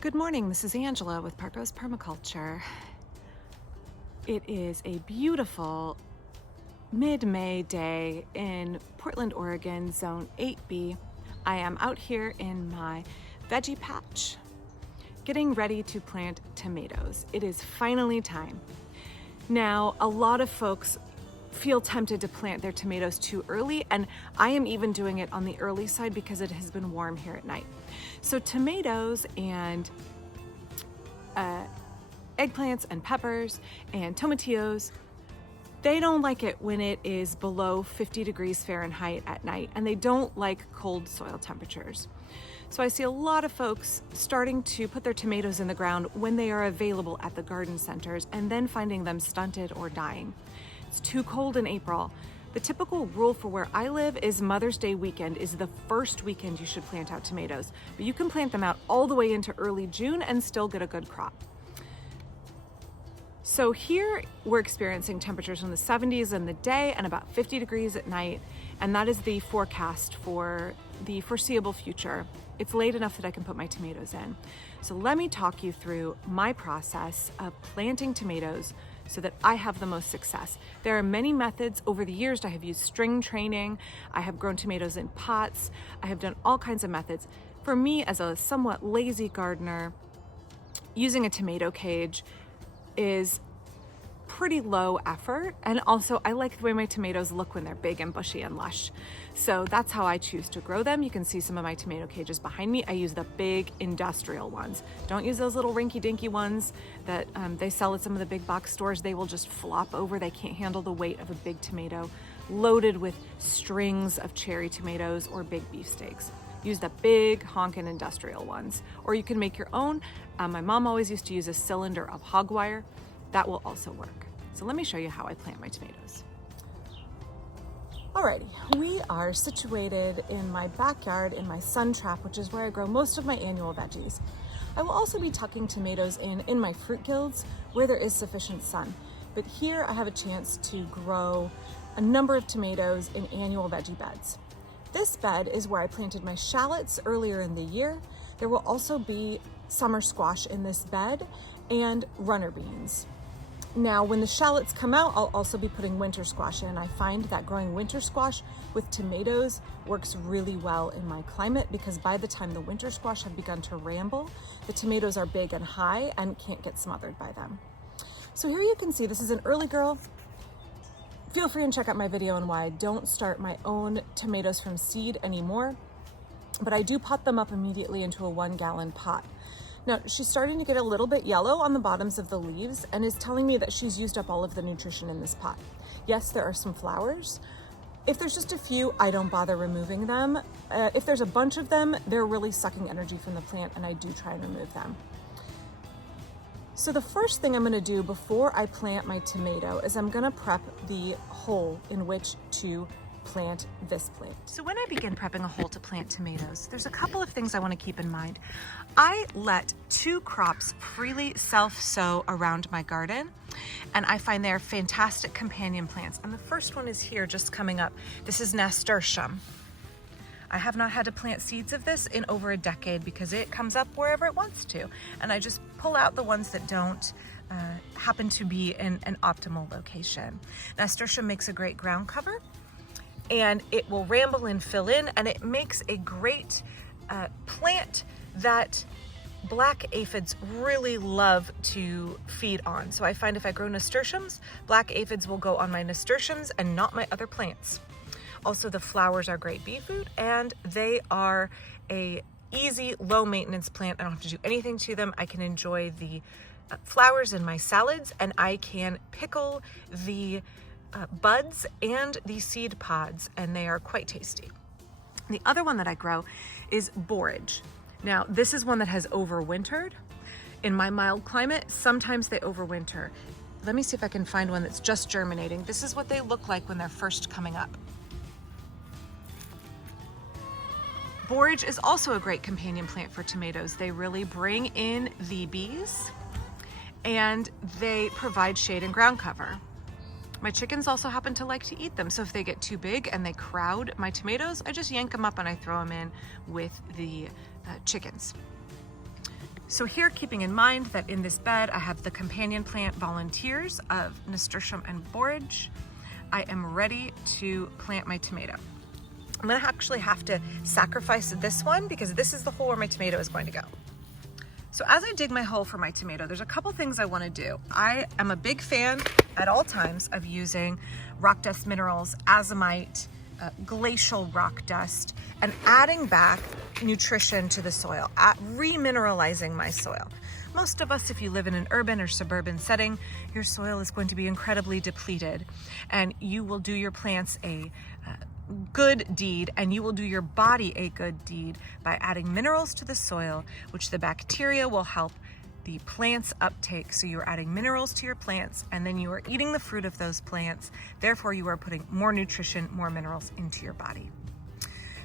Good morning, this is Angela with Parkos Permaculture. It is a beautiful mid-May day in Portland, Oregon, Zone 8B. I am out here in my veggie patch getting ready to plant tomatoes. It is finally time. Now, a lot of folks feel tempted to plant their tomatoes too early, and I am even doing it on the early side because it has been warm here at night. So tomatoes and eggplants and peppers and tomatillos, they don't like it when it is below 50 degrees Fahrenheit at night, and they don't like cold soil temperatures. So I see a lot of folks starting to put their tomatoes in the ground when they are available at the garden centers and then finding them stunted or dying. It's too cold in April. The typical rule for where I live is Mother's Day weekend is the first weekend you should plant out tomatoes, but you can plant them out all the way into early June and still get a good crop. So here we're experiencing temperatures in the 70s in the day and about 50 degrees at night, and that is the forecast for the foreseeable future. It's late enough that I can put my tomatoes in. So let me talk you through my process of planting tomatoes so that I have the most success. There are many methods. Over the years, I have used string training. I have grown tomatoes in pots. I have done all kinds of methods. For me, as a somewhat lazy gardener, using a tomato cage is pretty low effort. And also I like the way my tomatoes look when they're big and bushy and lush. So that's how I choose to grow them. You can see some of my tomato cages behind me. I use the big industrial ones. Don't use those little rinky-dinky ones that they sell at some of the big box stores. They will just flop over. They can't handle the weight of a big tomato loaded with strings of cherry tomatoes or big beefsteaks. Use the big honkin' industrial ones, or you can make your own. My mom always used to use a cylinder of hog wire. That will also work. So let me show you how I plant my tomatoes. Alrighty, we are situated in my backyard in my sun trap, which is where I grow most of my annual veggies. I will also be tucking tomatoes in my fruit guilds where there is sufficient sun. But here I have a chance to grow a number of tomatoes in annual veggie beds. This bed is where I planted my shallots earlier in the year. There will also be summer squash in this bed and runner beans. Now, when the shallots come out, I'll also be putting winter squash in. I find that growing winter squash with tomatoes works really well in my climate because by the time the winter squash have begun to ramble, the tomatoes are big and high and can't get smothered by them. So here you can see this is an early girl. Feel free and check out my video on why I don't start my own tomatoes from seed anymore, but I do pot them up immediately into a 1-gallon pot. Now, she's starting to get a little bit yellow on the bottoms of the leaves and is telling me that she's used up all of the nutrition in this pot. Yes, there are some flowers. If there's just a few, I don't bother removing them. If there's a bunch of them, they're really sucking energy from the plant, and I do try and remove them. So the first thing I'm gonna do before I plant my tomato is I'm gonna prep the hole in which to plant this plant. So when I begin prepping a hole to plant tomatoes, there's a couple of things I want to keep in mind. I let 2 crops freely self-sow around my garden, and I find they're fantastic companion plants. And the first one is here just coming up. This is nasturtium. I have not had to plant seeds of this in over a decade because it comes up wherever it wants to. And I just pull out the ones that don't happen to be in an optimal location. Nasturtium makes a great ground cover, and it will ramble and fill in, and it makes a great plant that black aphids really love to feed on. So I find if I grow nasturtiums, black aphids will go on my nasturtiums and not my other plants. Also, the flowers are great bee food, and they are a easy, low maintenance plant. I don't have to do anything to them. I can enjoy the flowers in my salads, and I can pickle the buds and the seed pods, and they are quite tasty. The other one that I grow is borage. Now, this is one that has overwintered. In my mild climate, sometimes they overwinter. Let me see if I can find one that's just germinating. This is what they look like when they're first coming up. Borage is also a great companion plant for tomatoes. They really bring in the bees, and they provide shade and ground cover. My chickens also happen to like to eat them, so if they get too big and they crowd my tomatoes, I just yank them up and I throw them in with the chickens. So here, keeping in mind that in this bed I have the companion plant volunteers of nasturtium and borage, I am ready to plant my tomato. I'm gonna actually have to sacrifice this one because this is the hole where my tomato is going to go. So as I dig my hole for my tomato, there's a couple things I want to do. I am a big fan at all times of using rock dust minerals, azomite, glacial rock dust, and adding back nutrition to the soil, remineralizing my soil. Most of us, if you live in an urban or suburban setting, your soil is going to be incredibly depleted, and you will do your plants a good deed, and you will do your body a good deed by adding minerals to the soil, which the bacteria will help the plants uptake. So you're adding minerals to your plants, and then you are eating the fruit of those plants. Therefore, you are putting more nutrition, more minerals into your body.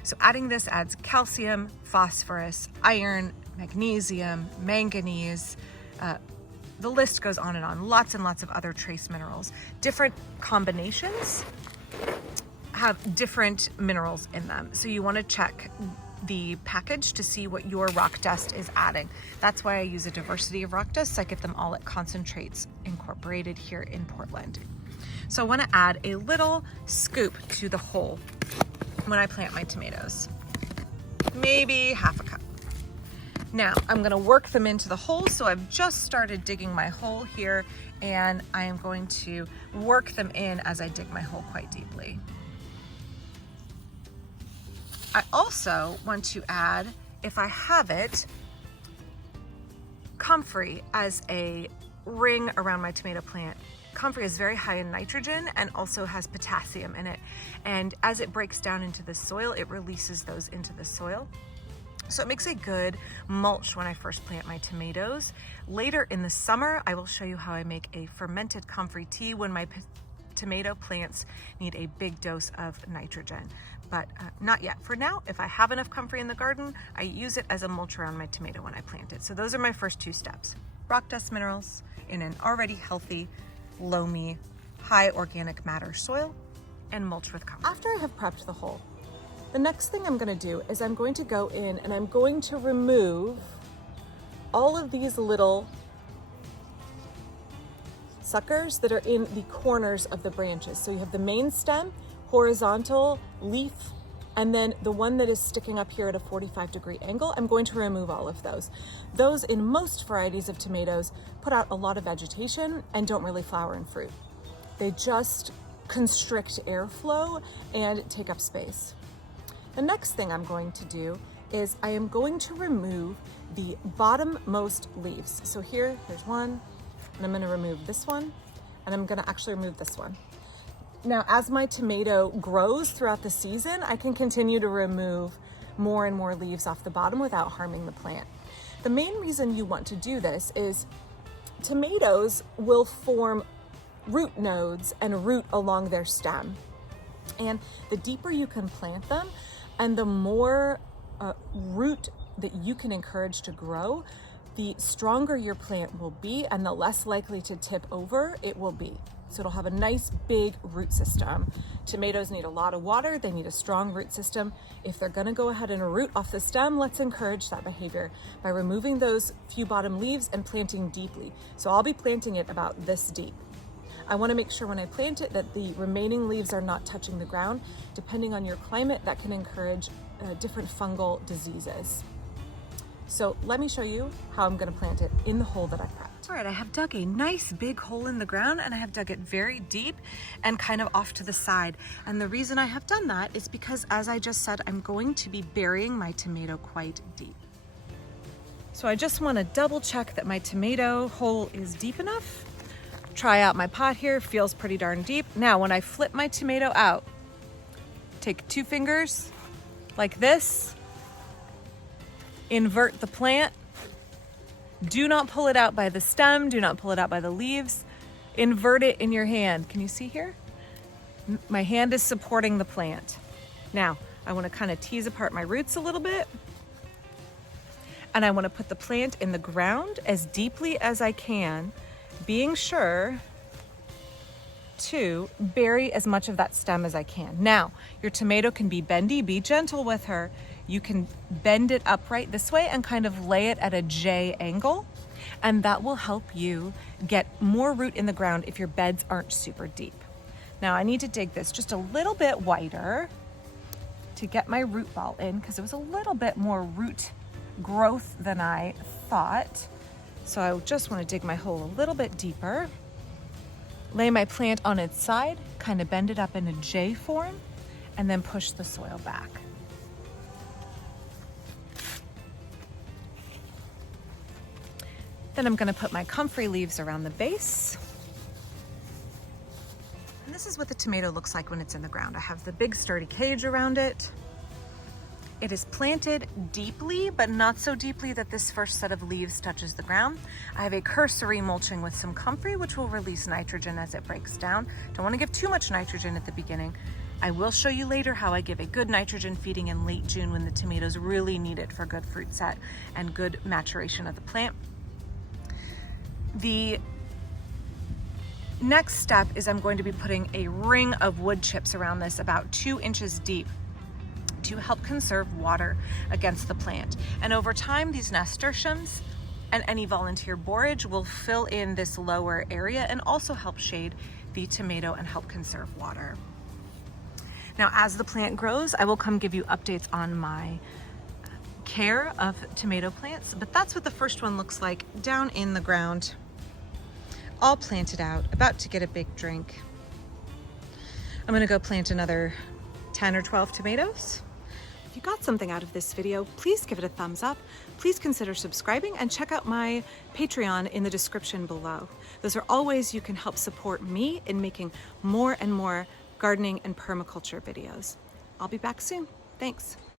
So adding this adds calcium, phosphorus, iron, magnesium, manganese, the list goes on and on. Lots and lots of other trace minerals. Different combinations have different minerals in them. So you want to check the package to see what your rock dust is adding. That's why I use a diversity of rock dust. So I get them all at concentrates incorporated here in Portland. So I want to add a little scoop to the hole when I plant my tomatoes, maybe half a cup. Now I'm going to work them into the hole. So I've just started digging my hole here, and I am going to work them in as I dig my hole quite deeply. I also want to add, if I have it, comfrey as a ring around my tomato plant. Comfrey is very high in nitrogen and also has potassium in it. And as it breaks down into the soil, it releases those into the soil. So it makes a good mulch when I first plant my tomatoes. Later in the summer, I will show you how I make a fermented comfrey tea when my tomato plants need a big dose of nitrogen. But not yet. For now, if I have enough comfrey in the garden, I use it as a mulch around my tomato when I plant it. So those are my first two steps. Rock dust minerals in an already healthy, loamy, high organic matter soil, and mulch with comfrey. After I have prepped the hole, the next thing I'm going to do is I'm going to go in and I'm going to remove all of these little suckers that are in the corners of the branches. So you have the main stem, horizontal, leaf, and then the one that is sticking up here at a 45-degree angle. I'm going to remove all of those. Those, in most varieties of tomatoes, put out a lot of vegetation and don't really flower and fruit. They just constrict airflow and take up space. The next thing I'm going to do is I am going to remove the bottommost leaves. So here's one, and I'm going to remove this one, and I'm going to actually remove this one. Now, as my tomato grows throughout the season, I can continue to remove more and more leaves off the bottom without harming the plant. The main reason you want to do this is tomatoes will form root nodes and root along their stem. And the deeper you can plant them and the more root that you can encourage to grow, the stronger your plant will be and the less likely to tip over it will be. So it'll have a nice big root system. Tomatoes need a lot of water. They need a strong root system. If they're gonna go ahead and root off the stem, let's encourage that behavior by removing those few bottom leaves and planting deeply. So I'll be planting it about this deep. I wanna make sure when I plant it that the remaining leaves are not touching the ground. Depending on your climate, that can encourage different fungal diseases. So let me show you how I'm gonna plant it in the hole that I prepped. All right, I have dug a nice big hole in the ground and I have dug it very deep and kind of off to the side. And the reason I have done that is because, as I just said, I'm going to be burying my tomato quite deep. So I just wanna double check that my tomato hole is deep enough. Try out my pot here, feels pretty darn deep. Now, when I flip my tomato out, take 2 fingers like this, invert the plant. Do not pull it out by the stem. Do not pull it out by the leaves. Invert it in your hand. Can you see here? My hand is supporting the plant. Now, I want to kind of tease apart my roots a little bit. And I want to put the plant in the ground as deeply as I can, being sure to bury as much of that stem as I can. Now, your tomato can be bendy. Be gentle with her. you can bend it upright this way and kind of lay it at a J angle, and that will help you get more root in the ground if your beds aren't super deep. Now I need to dig this just a little bit wider to get my root ball in, because it was a little bit more root growth than I thought. So I just want to dig my hole a little bit deeper, lay my plant on its side, kind of bend it up in a J form, and then push the soil back. Then I'm going to put my comfrey leaves around the base. And this is what the tomato looks like when it's in the ground. I have the big sturdy cage around it. It is planted deeply, but not so deeply that this first set of leaves touches the ground. I have a cursory mulching with some comfrey, which will release nitrogen as it breaks down. Don't want to give too much nitrogen at the beginning. I will show you later how I give a good nitrogen feeding in late June when the tomatoes really need it for good fruit set and good maturation of the plant. The next step is I'm going to be putting a ring of wood chips around this about 2 inches deep to help conserve water against the plant. And over time, these nasturtiums and any volunteer borage will fill in this lower area and also help shade the tomato and help conserve water. Now, as the plant grows, I will come give you updates on my care of tomato plants, but that's what the first one looks like down in the ground, all planted out, about to get a big drink. I'm gonna go plant another 10 or 12 tomatoes. If you got something out of this video, please give it a thumbs up. Please consider subscribing and check out my Patreon in the description below. Those are all ways you can help support me in making more and more gardening and permaculture videos. I'll be back soon. Thanks.